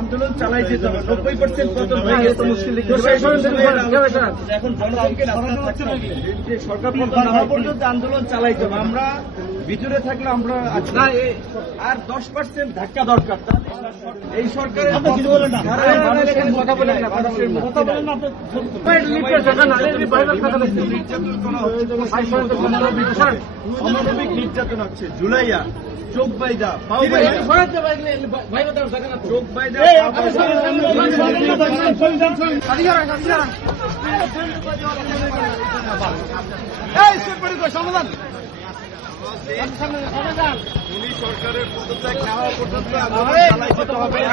আন্দোলন নব্বই পার্সেন্ট পতন হয়ে গেছে এখন সরকার পর্যন্ত আন্দোলন চালাইতে হবে। আমরা ভিতরে থাকলে আমরা। আর দশ পার্সেন্ট ধাক্কা দরকার এই সরকারের যারা মানুষের কথা বলেন না মানুষের কথা বলেন না অমানবিক নির্যাতন হচ্ছে জুলাইয়া চোখ বাইদা পাও চোখ বাইদা পাও উনি সরকারের পদত্যাগ না হওয়া পর্যন্ত আন্দোলন চালাইতে হবে।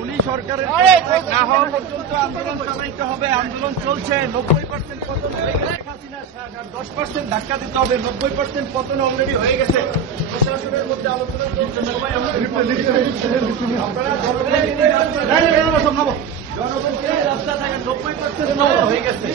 উনি সরকারের পদত্যাগ না হওয়া পর্যন্ত আন্দোলন চালাইতে হবে। আন্দোলন চলছে। নব্বই পার্সেন্ট পতন হয়ে গেছে। হাসিনা দশ পার্সেন্ট ধাক্কা দিতে হবে। নব্বই পার্সেন্ট পতন অলরেডি হয়ে গেছে। প্রশাসনের মধ্যে আলোচনা চলছে। সবাই আমরা আপনারা জনগণকে- জনগণকে রাস্তা থাকে নব্বই পার্সেন্ট হয়ে গেছে।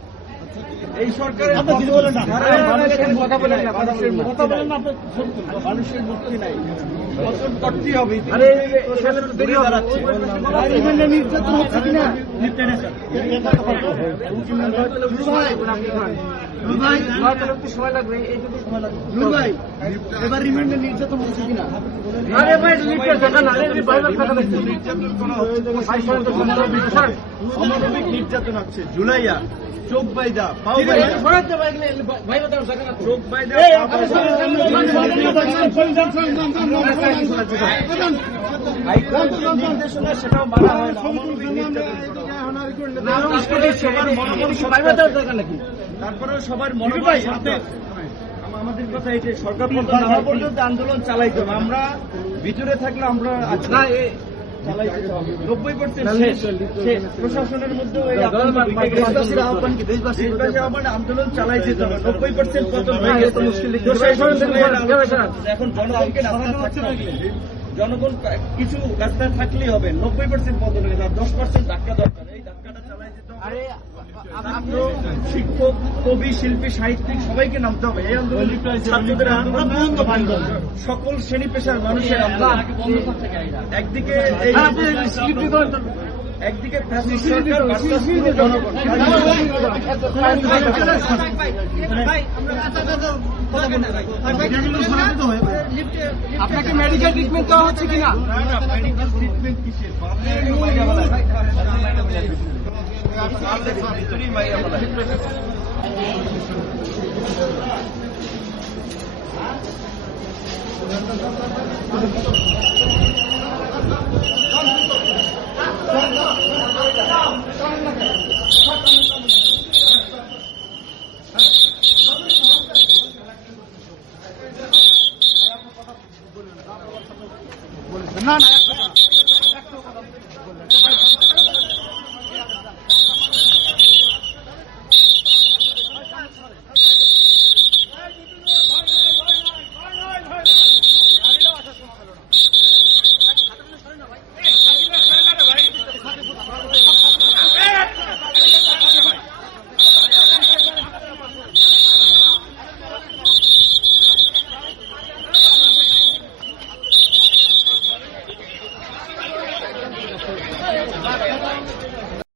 এই সরকারের মানুষের মুক্তি নাই। পতন করতেই হবে। নির্যাতন হচ্ছে কিনা? সময় লাগবে? এই সময় লাগবে। এবার রিমান্ডে নির্যাতন হচ্ছে কিনা? অমানবিক নির্যাতন হচ্ছে জুলাইয়া চোখ বাইদা পাও চোখ বাইদা হাইকোর্টের নির্দেশনা সেটাও মানা হয় সবার মনোবল সবার। আমাদের কথা এই যে সরকার পর্যন্ত আন্দোলন চালাইতে আমরা ভিতরে থাকলে আমরা। নব্বই পার্সেন্ট। প্রশাসনের মধ্যেও আহ্বান আন্দোলন হবে নব্বই পার্সেন্ট পতন হয়ে গেছে। এখন জনগণকে জনগণ কিছু রাস্তায় থাকলেই হবে। নব্বই পার্সেন্ট পতন হয়ে গেছে। দশ পার্সেন্ট ধাক্কা দরকার। এই ধাক্কাটা চালাই যেতে হবে শিক্ষক কবি শিল্পী সাহিত্যিক সবাইকে নামতে হবে। এই আন্দোলন ছাত্রদের আন্দোলন সকল শ্রেণি পেশার মানুষের একদিকে একদিকে আপনাকে মেডিকেল ট্রিটমেন্ট দেওয়া হচ্ছে কিনা মেডিকেল ট্রিটমেন্ট কিসের মাইয়া বলা না না